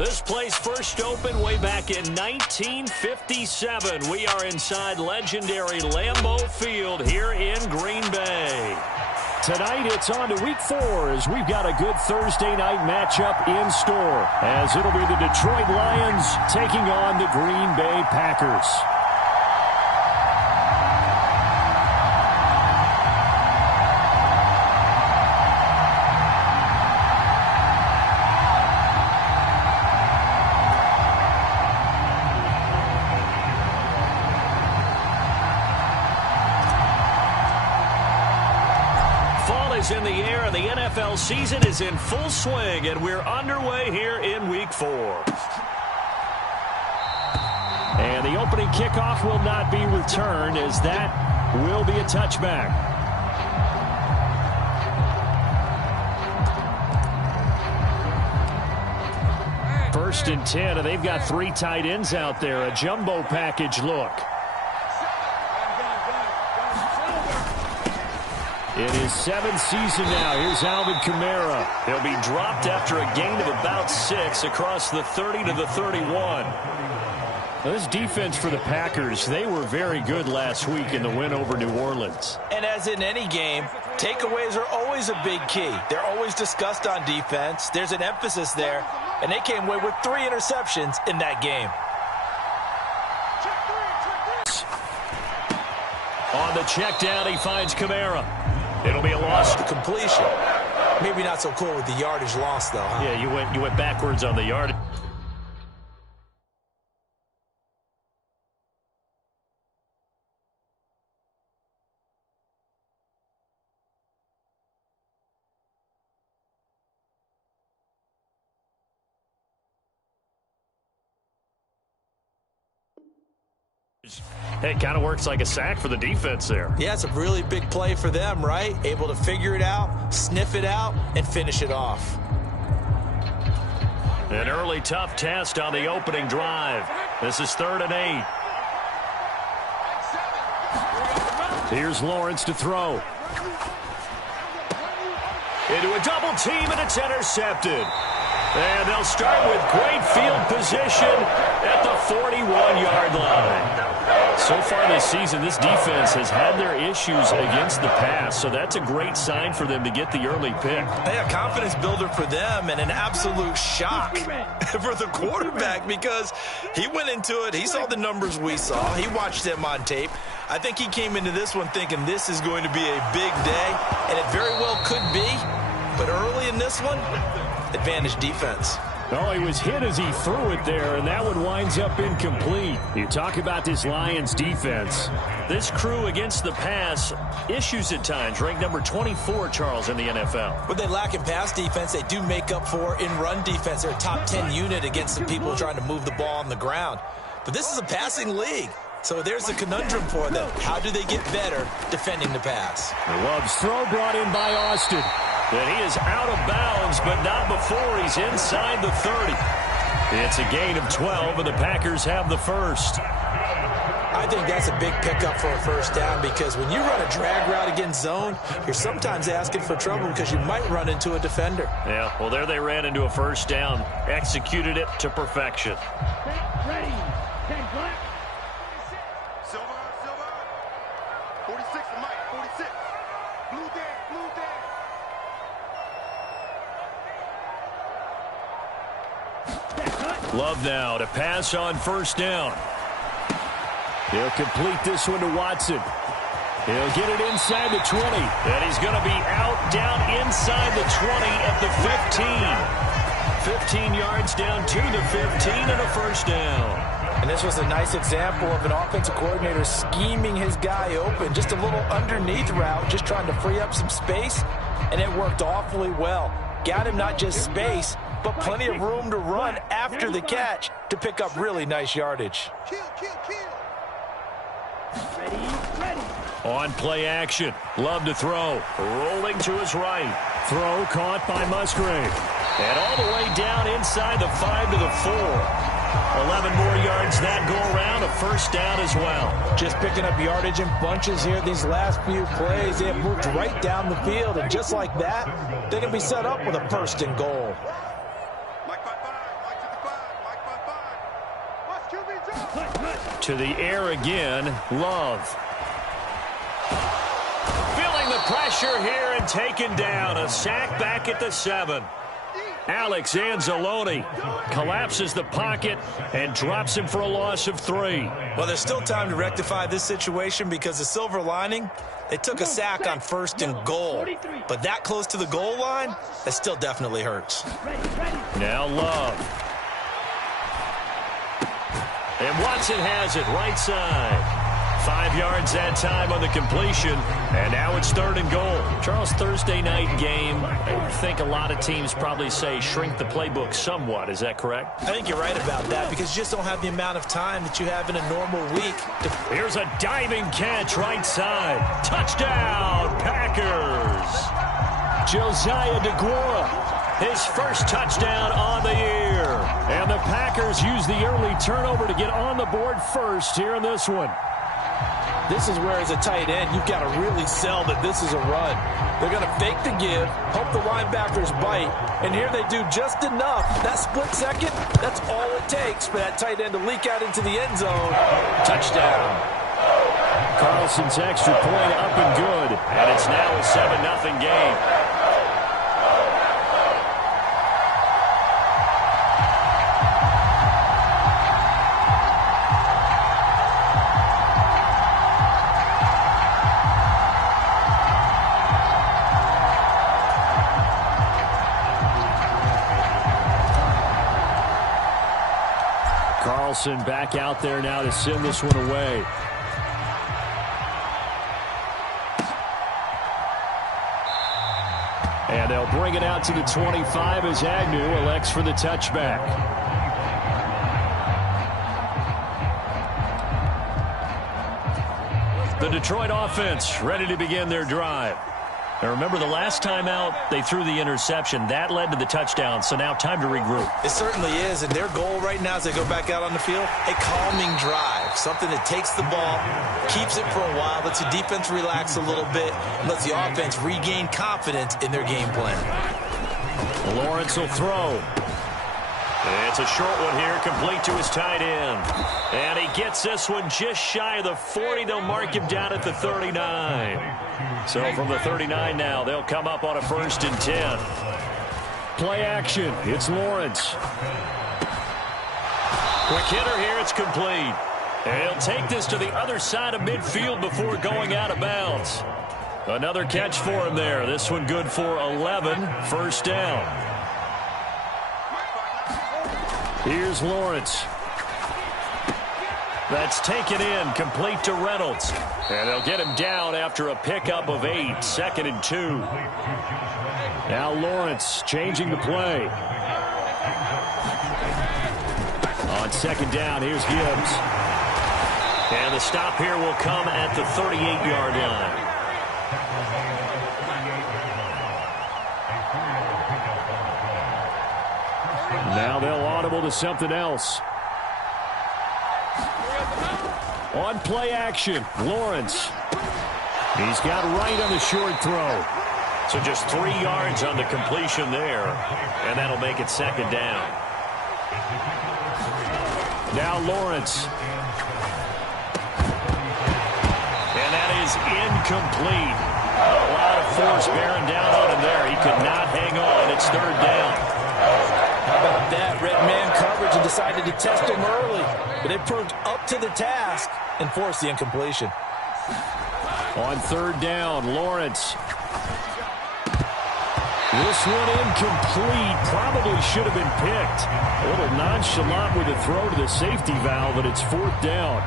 This place first opened way back in 1957. We are inside legendary Lambeau Field here in Green Bay. Tonight it's on to week 4 as we've got a good Thursday night matchup in store, as it'll be the Detroit Lions taking on the Green Bay Packers. In the air, and the NFL season is in full swing, and we're underway here in week 4. And the opening kickoff will not be returned, as that will be a touchback. First and 10, and they've got 3 tight ends out there. A jumbo package look. In his 7th season now, here's Alvin Kamara. He'll be dropped after a gain of about 6 across the 30 to the 31. Now, this defense for the Packers, they were very good last week in the win over New Orleans. And as in any game, takeaways are always a big key. They're always discussed on defense. There's an emphasis there, and they came away with 3 interceptions in that game. On the check down, he finds Kamara. It'll be a loss. The completion. Maybe not so cool with the yardage loss, though, huh? Yeah, you went backwards on the yardage. It kind of works like a sack for the defense there. Yeah, it's a really big play for them, right? Able to figure it out, sniff it out, and finish it off. An early tough test on the opening drive. This is 3rd and 8. Here's Lawrence to throw. Into a double team, and it's intercepted. And they'll start with great field position at the 41-yard line. So far this season, this defense has had their issues against the pass, so that's a great sign for them to get the early pick. A confidence builder for them and an absolute shock for the quarterback, because he went into it, he saw the numbers we saw, he watched them on tape. I think he came into this one thinking this is going to be a big day, and it very well could be, but early in this one, advantage defense. Oh, he was hit as he threw it there, and that one winds up incomplete. You talk about this Lions defense. This crew against the pass, issues at times, ranked number 24, Charles, in the NFL. What they lack in pass defense, they do make up for in run defense. They're a top 10 unit against the people trying to move the ball on the ground. But this is a passing league, so there's a conundrum for them. How do they get better defending the pass? Love's throw brought in by Austin. That he is out of bounds, but not before he's inside the 30. It's a gain of 12, and the Packers have the first. I think that's a big pickup for a first down, because when you run a drag route against zone, you're sometimes asking for trouble because you might run into a defender. Yeah, well, there they ran into a first down, executed it to perfection. Ready, black. Silver, 46 to Mike, 46. Blue dead. Love now to pass on first down. He'll complete this one to Watson. He'll get it inside the 20. And he's going to be out down inside the 20 at the 15. 15 yards down to the 15 and a first down. And this was a nice example of an offensive coordinator scheming his guy open. Just a little underneath route, just trying to free up some space. And it worked awfully well. Got him not just space, but plenty of room to run after the catch to pick up really nice yardage. Ready. On play action. Love to throw. Rolling to his right. Throw caught by Musgrave. And all the way down inside the 5 to the 4. 11 more yards that go around. A first down as well. Just picking up yardage in bunches here these last few plays. They have moved right down the field, and just like that, they can be set up with a first and goal. Mike 5-5, Mike 55. To the air again, Love. Feeling the pressure here and taken down. A sack back at the 7. Alex Anzalone collapses the pocket and drops him for a loss of 3. Well, there's still time to rectify this situation because the silver lining, they took a sack on 1st and goal. But that close to the goal line, that still definitely hurts. Now Love. And Watson has it right side. 5 yards that time on the completion, and now it's 3rd and goal. Charles, Thursday night game, I think a lot of teams probably say shrink the playbook somewhat. Is that correct? I think you're right about that because you just don't have the amount of time that you have in a normal week. Here's a diving catch right side. Touchdown, Packers. Josiah DeGuara, his first touchdown on the year. And the Packers use the early turnover to get on the board first here in this one. This is where, as a tight end, you've got to really sell that this is a run. They're going to fake the give, hope the linebackers bite, and here they do just enough. That split second, that's all it takes for that tight end to leak out into the end zone. Touchdown. Carlson's extra point up and good, and it's now a 7-0 game. Carlson back out there now to send this one away. And they'll bring it out to the 25 as Agnew elects for the touchback. The Detroit offense ready to begin their drive. Now remember, the last time out, they threw the interception. That led to the touchdown, so now time to regroup. It certainly is, and their goal right now as they go back out on the field, a calming drive, something that takes the ball, keeps it for a while, lets the defense relax a little bit, and lets the offense regain confidence in their game plan. Lawrence will throw. It's a short one here, complete to his tight end. And he gets this one just shy of the 40. They'll mark him down at the 39. So from the 39 now, they'll come up on a 1st and 10. Play action. It's Lawrence. Quick hitter here. It's complete. And he'll take this to the other side of midfield before going out of bounds. Another catch for him there. This one good for 11. 1st down. Here's Lawrence. That's taken in, complete to Reynolds. And they'll get him down after a pickup of 8, 2nd and 2. Now Lawrence changing the play. On 2nd down, here's Gibbs. And the stop here will come at the 38-yard line. Now they'll audible to something else. On play action, Lawrence. He's got right on the short throw. So just 3 yards on the completion there, and that'll make it 2nd down. Now Lawrence. And that is incomplete. A lot of force bearing down on him there. He could not hang on. It's 3rd down. How about that? Red man coverage and decided to test him early. But it proved up to the task and forced the incompletion. On 3rd down, Lawrence. This one incomplete. Probably should have been picked. A little nonchalant with the throw to the safety valve, but it's 4th down.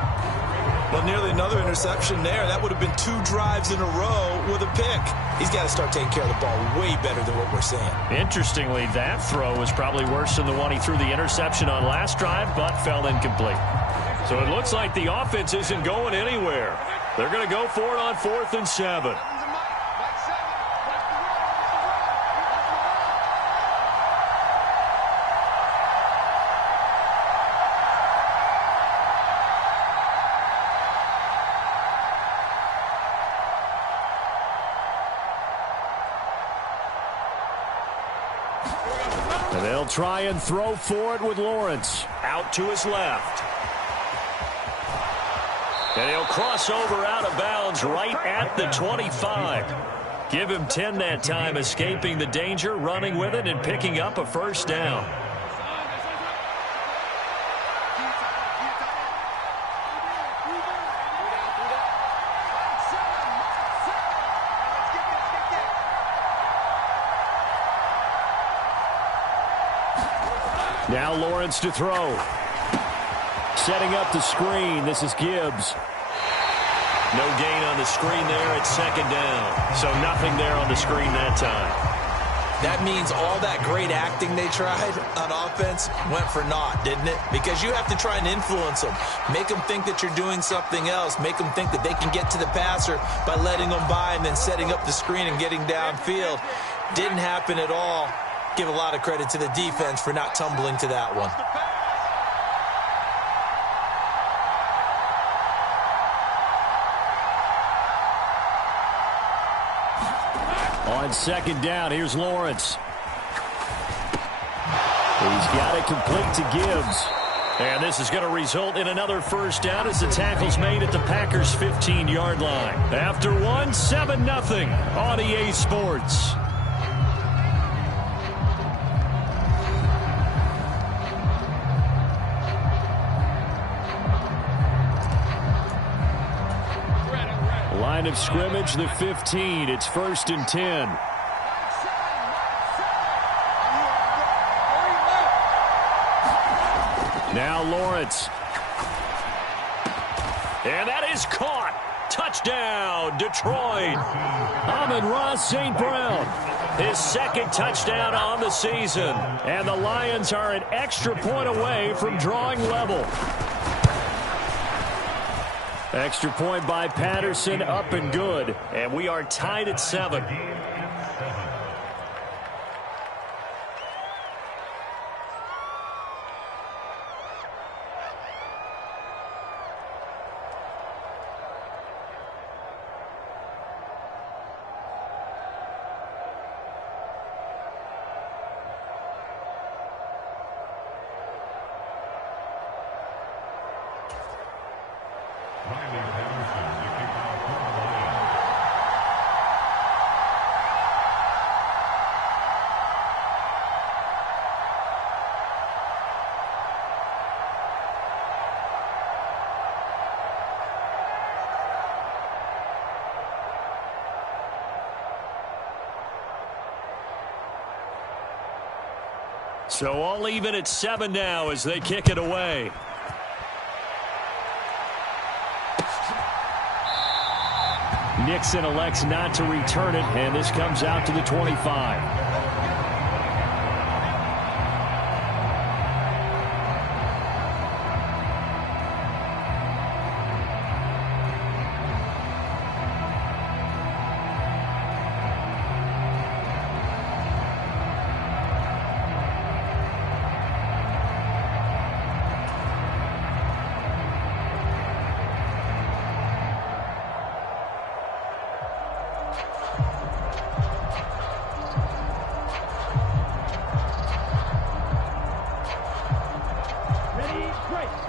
Well, nearly another interception there. That would have been 2 drives in a row with a pick. He's got to start taking care of the ball way better than what we're seeing. Interestingly, that throw was probably worse than the one he threw the interception on last drive, but fell incomplete. So it looks like the offense isn't going anywhere. They're going to go for it on 4th and 7. And they'll try and throw for it with Lawrence. Out to his left. And he'll cross over out of bounds right at the 25. Give him 10 that time, escaping the danger, running with it, and picking up a first down. Now Lawrence to throw. Setting up the screen. This is Gibbs. No gain on the screen there at second down. So nothing there on the screen that time. That means all that great acting they tried on offense went for naught, didn't it? Because you have to try and influence them. Make them think that you're doing something else. Make them think that they can get to the passer by letting them by and then setting up the screen and getting downfield. Didn't happen at all. Give a lot of credit to the defense for not tumbling to that one. On second down, here's Lawrence. He's got it complete to Gibbs. And this is going to result in another first down as the tackle's made at the Packers' 15-yard line. After one, 7-0 on EA Sports. Line of scrimmage, the 15. It's 1st and 10. Now Lawrence. And that is caught. Touchdown, Detroit. Amon-Ra St. Brown. His second touchdown on the season. And the Lions are an extra point away from drawing level. Extra point by Patterson, up and good. And we are tied at 7. So all even at 7 now as they kick it away. Nixon elects not to return it, and this comes out to the 25.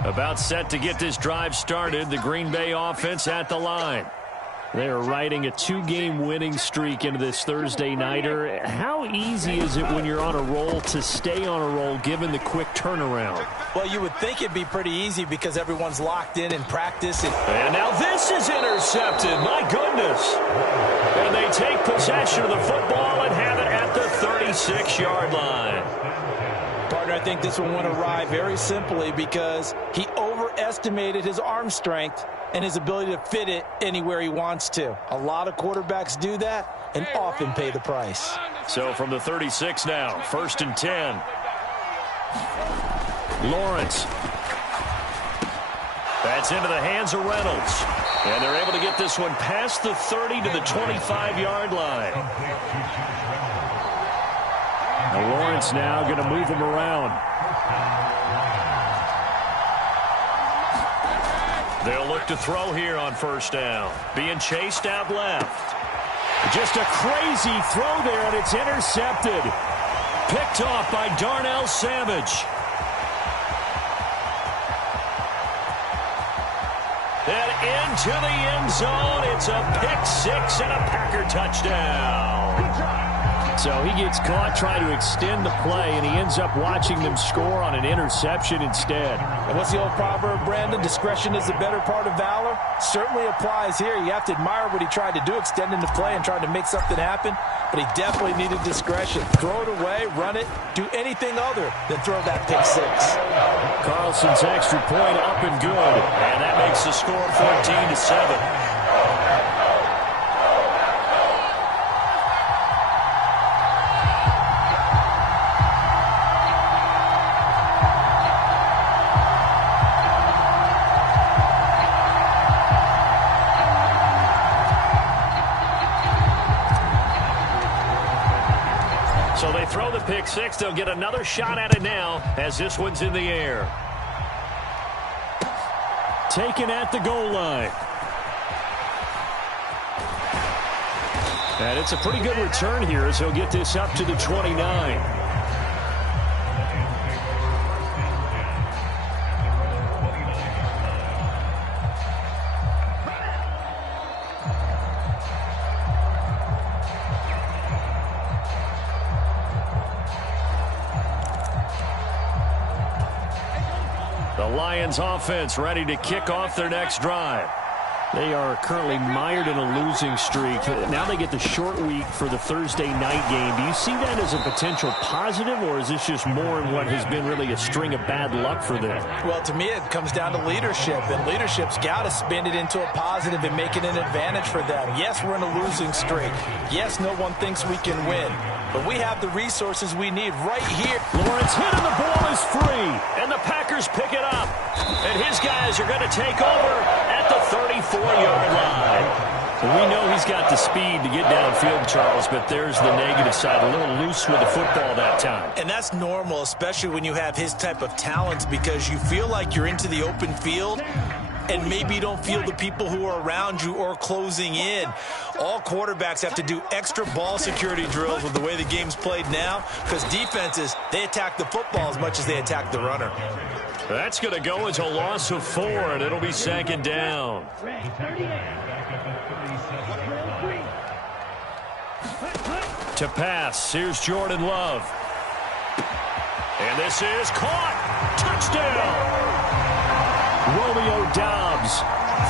About set to get this drive started. The Green Bay offense at the line. They are riding a 2-game winning streak into this Thursday nighter. How easy is it when you're on a roll to stay on a roll given the quick turnaround? Well, you would think it'd be pretty easy because everyone's locked in practice. And now this is intercepted. My goodness. And they take possession of the football and have it at the 36-yard line. Partner, I think this one went awry very simply because he overestimated his arm strength and his ability to fit it anywhere he wants to. A lot of quarterbacks do that and often pay the price. So from the 36 now, 1st and 10. Lawrence. That's into the hands of Reynolds. And they're able to get this one past the 30 to the 25-yard line. And Lawrence now going to move him around. They'll look to throw here on 1st down. Being chased out left. Just a crazy throw there, and it's intercepted. Picked off by Darnell Savage. And into the end zone. It's a pick-6 and a Packer touchdown. So he gets caught trying to extend the play, and he ends up watching them score on an interception instead. And what's the old proverb, Brandon? Discretion is the better part of valor. Certainly applies here. You have to admire what he tried to do, extending the play and trying to make something happen. But he definitely needed discretion. Throw it away, run it, do anything other than throw that pick-6. Carlson's extra point up and good. And that makes the score 14-7. So they throw the pick-6. They'll get another shot at it now as this one's in the air. Taken at the goal line. And it's a pretty good return here as he'll get this up to the 29. Lions offense ready to kick off their next drive. They are currently mired in a losing streak. Now they get the short week for the Thursday night game. Do you see that as a potential positive, or is this just more in what has been really a string of bad luck for them? Well, to me, it comes down to leadership, and leadership's got to spin it into a positive and make it an advantage for them. Yes, we're in a losing streak. Yes, no one thinks we can win. But we have the resources we need right here. Lawrence hit and the ball is free. And the Packers pick it up. And his guys are going to take over at the 34-yard line. We know he's got the speed to get downfield, Charles, but there's the negative side. A little loose with the football that time. And that's normal, especially when you have his type of talents, because you feel like you're into the open field and maybe you don't feel the people who are around you or closing in. All quarterbacks have to do extra ball security drills with the way the game's played now, because defenses, they attack the football as much as they attack the runner. That's going to go as a loss of 4, and it'll be second down. To pass, here's Jordan Love. And this is caught. Touchdown. Romeo Doubs,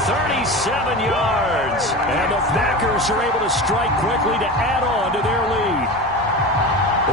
37 yards. And the Packers are able to strike quickly to add on to their lead.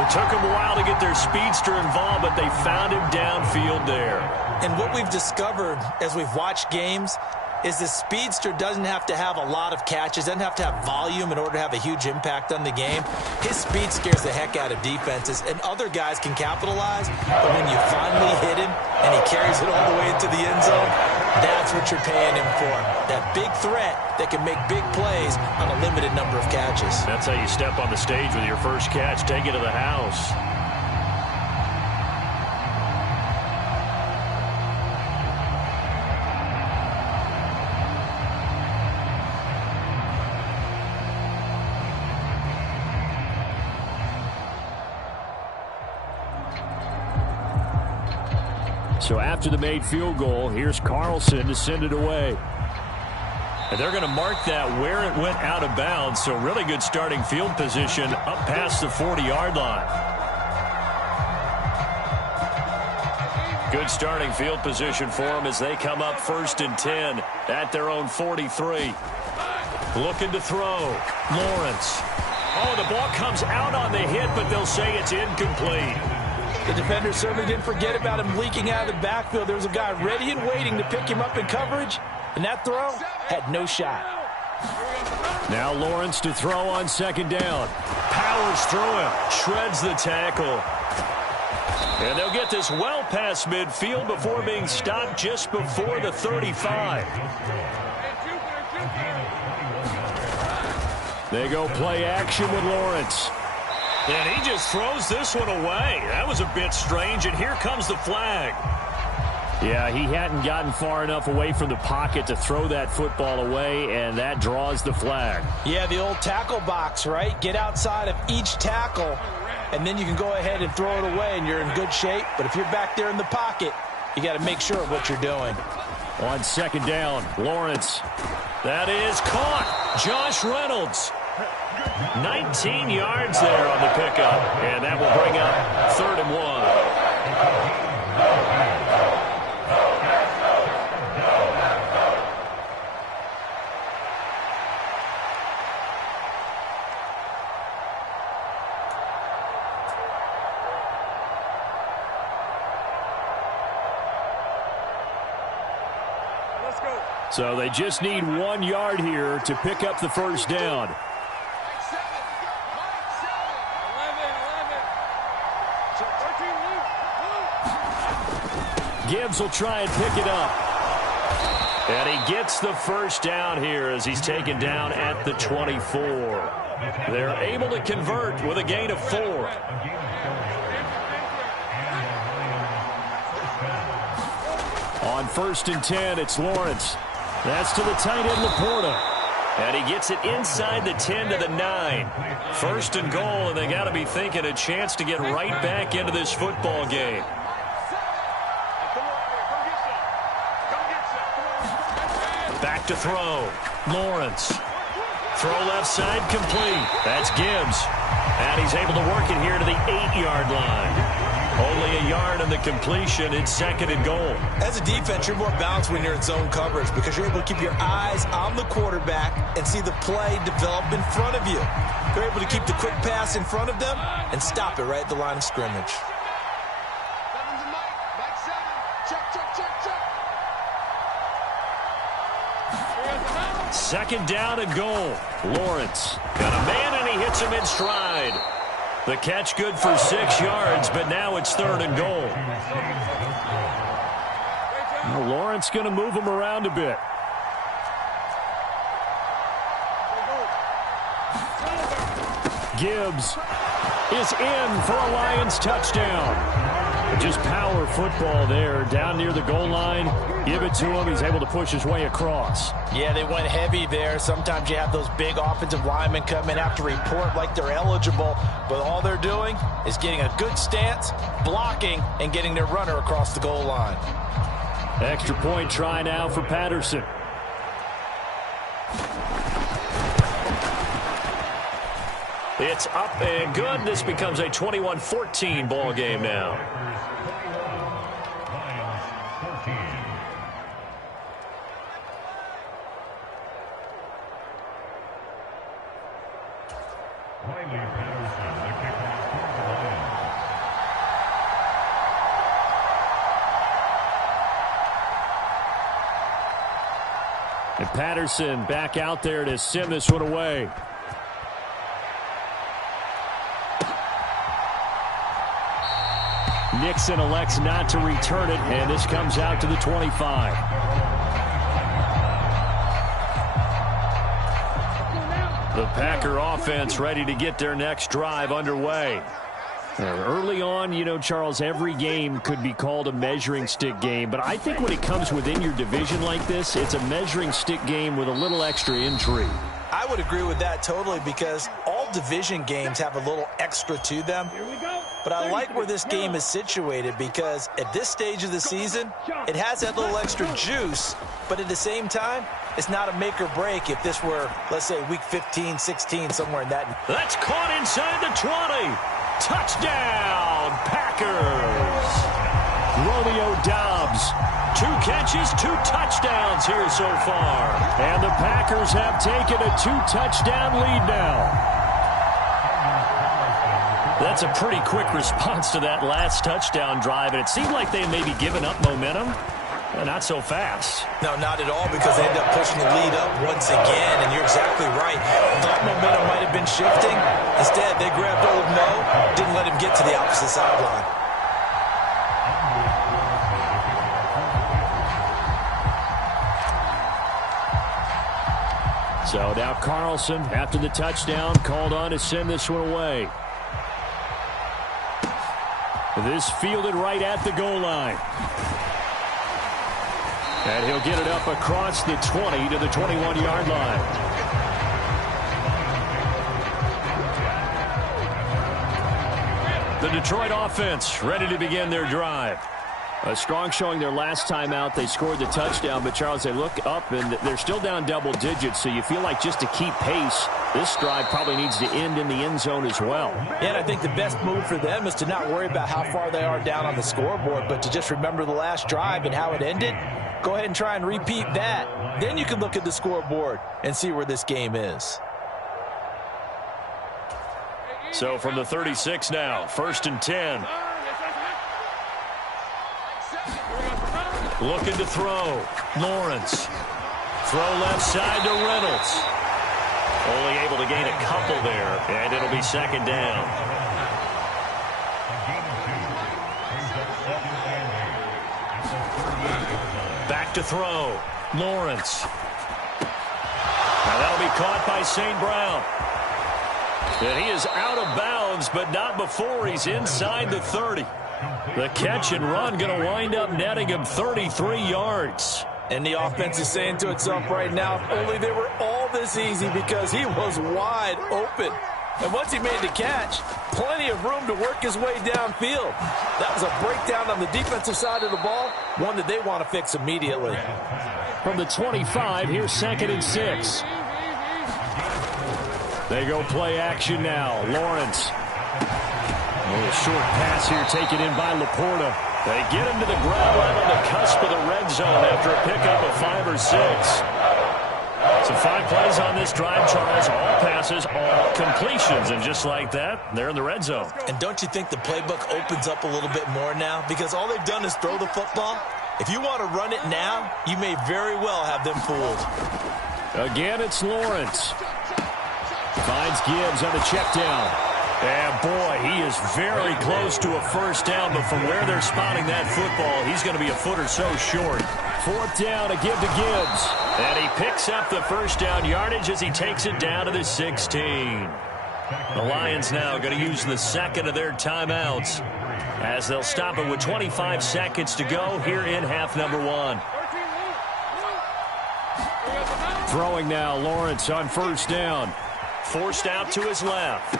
It took them a while to get their speedster involved, but they found him downfield there. And what we've discovered as we've watched games is the speedster doesn't have to have a lot of catches, doesn't have to have volume in order to have a huge impact on the game. His speed scares the heck out of defenses, and other guys can capitalize. But when you finally hit him and he carries it all the way into the end zone, that's what you're paying him for. That big threat that can make big plays on a limited number of catches. That's how you step on the stage with your first catch. Take it to the house. So after the made field goal, here's Carlson to send it away. And they're going to mark that where it went out of bounds. So really good starting field position up past the 40-yard line. Good starting field position for them as they come up 1st and 10 at their own 43. Looking to throw. Lawrence. Oh, the ball comes out on the hit, but they'll say it's incomplete. The defender certainly didn't forget about him leaking out of the backfield. There was a guy ready and waiting to pick him up in coverage, and that throw had no shot. Now Lawrence to throw on 2nd down. Powers through him, shreds the tackle. And they'll get this well past midfield before being stopped just before the 35. They go play action with Lawrence. And he just throws this one away. That was a bit strange, and here comes the flag. Yeah, he hadn't gotten far enough away from the pocket to throw that football away, and that draws the flag. Yeah, the old tackle box, right? Get outside of each tackle, and then you can go ahead and throw it away, and you're in good shape. But if you're back there in the pocket, you got to make sure of what you're doing. On second down, Lawrence. That is caught. Josh Reynolds. 19 yards there on the pickup. And that will bring up 3rd and 1. So they just need 1 yard here to pick up the first down. Gibbs will try and pick it up. And he gets the first down here as he's taken down at the 24. They're able to convert with a gain of 4. On 1st and 10, it's Lawrence. That's to the tight end, Laporta. And he gets it inside the 10 to the 9. 1st and goal, and they got to be thinking a chance to get right back into this football game. Back to throw. Lawrence. Throw left side complete. That's Gibbs. And he's able to work it here to the 8-yard line. Only a yard on the completion. It's 2nd and goal. As a defense, you're more balanced when you're in zone coverage because you're able to keep your eyes on the quarterback and see the play develop in front of you. You're able to keep the quick pass in front of them and stop it right at the line of scrimmage. 2nd down and goal. Lawrence got a man, and he hits him in stride. The catch good for 6 yards, but now it's 3rd and goal. Now Lawrence going to move him around a bit. Gibbs is in for a Lions touchdown. Just power football there down near the goal line. Give it to him. He's able to push his way across. Yeah, they went heavy there. Sometimes you have those big offensive linemen come in, have to report like they're eligible, but all they're doing is getting a good stance, blocking, and getting their runner across the goal line. Extra point try now for Patterson. It's up and good. This becomes a 21-14 ball game now. And Patterson back out there to send this one away. Nixon elects not to return it, and this comes out to the 25. The Packer offense ready to get their next drive underway. Early on, you know, Charles, every game could be called a measuring stick game, but I think when it comes within your division like this, it's a measuring stick game with a little extra intrigue. I would agree with that totally because all division games have a little extra to them. But I like where this game is situated because at this stage of the season, it has that little extra juice, but at the same time, it's not a make or break if this were, let's say, week 15, 16, somewhere in that. That's caught inside the 20. Touchdown, Packers. Romeo Doubs. 2 catches, 2 touchdowns here so far. And the Packers have taken a 2-touchdown lead now. That's a pretty quick response to that last touchdown drive, and it seemed like they may be giving up momentum. Not so fast. No, not at all, because they end up pushing the lead up once again, and you're exactly right. Thought momentum might have been shifting. Instead, they grabbed old Mo, didn't let him get to the opposite sideline. So now Carlson, after the touchdown, called on to send this one away. This fielded right at the goal line. And he'll get it up across the 20 to the 21-yard line. The Detroit offense ready to begin their drive. A strong showing their last time out. They scored the touchdown, but, Charles, they look up, and they're still down double digits, so you feel like just to keep pace, this drive probably needs to end in the end zone as well. Yeah, and I think the best move for them is to not worry about how far they are down on the scoreboard, but to just remember the last drive and how it ended. Go ahead and try and repeat that. Then you can look at the scoreboard and see where this game is. So from the 36 now, 1st and 10. Looking to throw. Lawrence. Throw left side to Reynolds. Only able to gain a couple there, and it'll be 2nd down. Back to throw. Lawrence. Now that'll be caught by St. Brown. And he is out of bounds, but not before he's inside the 30. The catch and run going to wind up netting him 33 yards. And the offense is saying to itself right now, if only they were all this easy, because he was wide open. And once he made the catch, plenty of room to work his way downfield. That was a breakdown on the defensive side of the ball, one that they want to fix immediately. From the 25, here's 2nd and 6. They go play action now. Lawrence. A little short pass here taken in by Laporta. They get him to the ground right on the cusp of the red zone after a pickup of 5 or 6. So 5 plays on this drive, Charles. All passes, all completions. And just like that, they're in the red zone. And don't you think the playbook opens up a little bit more now? Because all they've done is throw the football. If you want to run it now, you may very well have them fooled. Again, it's Lawrence. Finds Gibbs on the check down. And, boy, he is very close to a 1st down, but from where they're spotting that football, he's going to be a foot or so short. 4th down, a give to Gibbs. And he picks up the 1st down yardage as he takes it down to the 16. The Lions now going to use the 2nd of their timeouts as they'll stop it with 25 seconds to go here in half number 1. Throwing now, Lawrence on 1st down. Forced out to his left.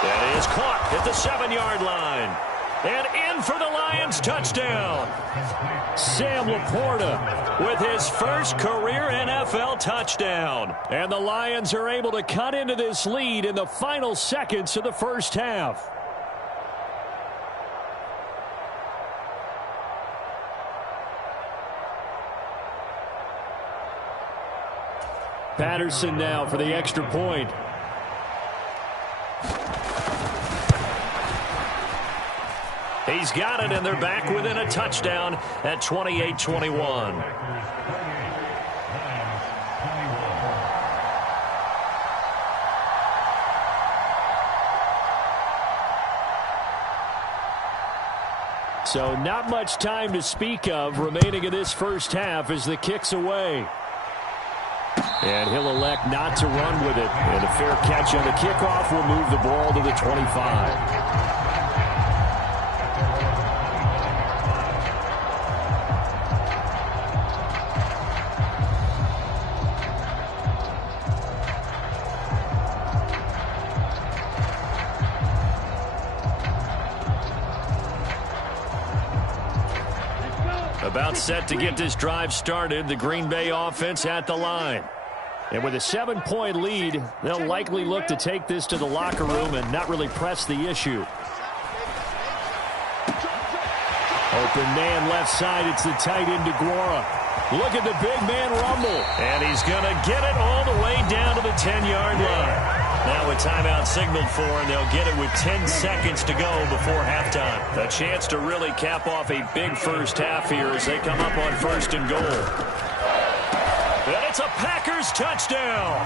That is caught at the 7-yard line. And in for the Lions touchdown. Sam Laporta with his first career NFL touchdown. And the Lions are able to cut into this lead in the final seconds of the 1st half. Patterson now for the extra point. He's got it, and they're back within a touchdown at 28-21. So not much time to speak of remaining in this 1st half as the kick's away. And he'll elect not to run with it. And a fair catch on the kickoff will move the ball to the 25. About set to get this drive started, the Green Bay offense at the line. And with a 7-point lead, they'll likely look to take this to the locker room and not really press the issue. Open man left side, it's the tight end DeGuara. Look at the big man rumble. And he's going to get it all the way down to the 10-yard line. Now a timeout signaled for, and they'll get it with 10 seconds to go before halftime. A chance to really cap off a big 1st half here as they come up on 1st and goal. And it's a Packers touchdown.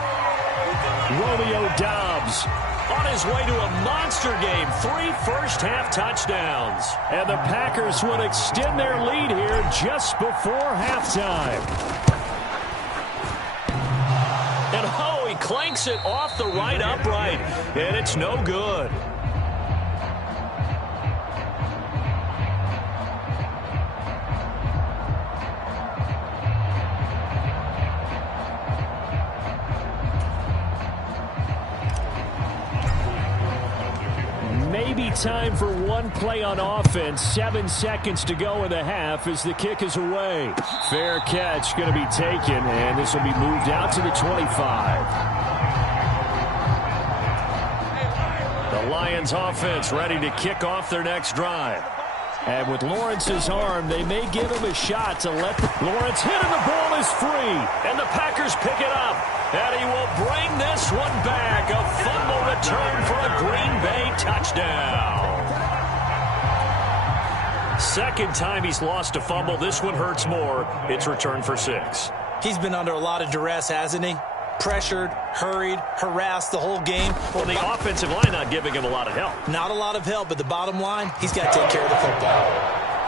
Romeo Doubs on his way to a monster game. 3 first-half touchdowns. And the Packers would extend their lead here just before halftime. And oh, he clanks it off the right upright. And it's no good. be time for one play on offense. 7 seconds to go in the half as the kick is away. Fair catch going to be taken, and this will be moved out to the 25. The Lions offense ready to kick off their next drive. And with Lawrence's arm, they may give him a shot to let Lawrence hit, and the ball is free. And the Packers pick it up. And he will bring this one back. A fumble return for a Green Bay touchdown. Second time he's lost a fumble. This one hurts more. It's returned for 6. He's been under a lot of duress, hasn't he? Pressured, hurried, harassed the whole game. Well, the offensive line not giving him a lot of help. Not a lot of help, but the bottom line, he's got to take care of the football.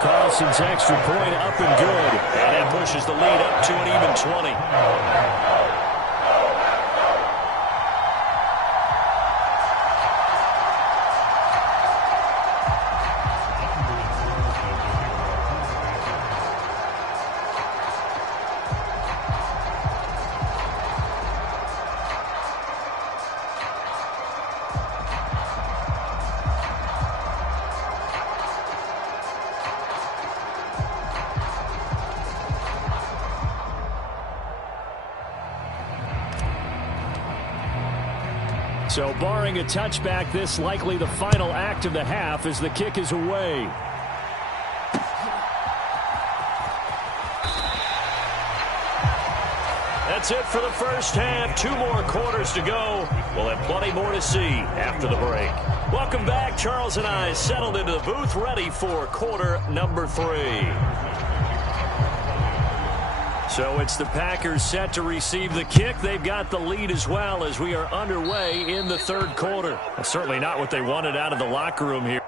Carlson's extra point up and good. And that pushes the lead up to an even 20. So barring a touchback, this likely the final act of the half as the kick is away. That's it for the first half. 2 more quarters to go. We'll have plenty more to see after the break. Welcome back. Charles and I settled into the booth ready for quarter number 3. So it's the Packers set to receive the kick. They've got the lead as well as we are underway in the third quarter. Certainly not what they wanted out of the locker room here.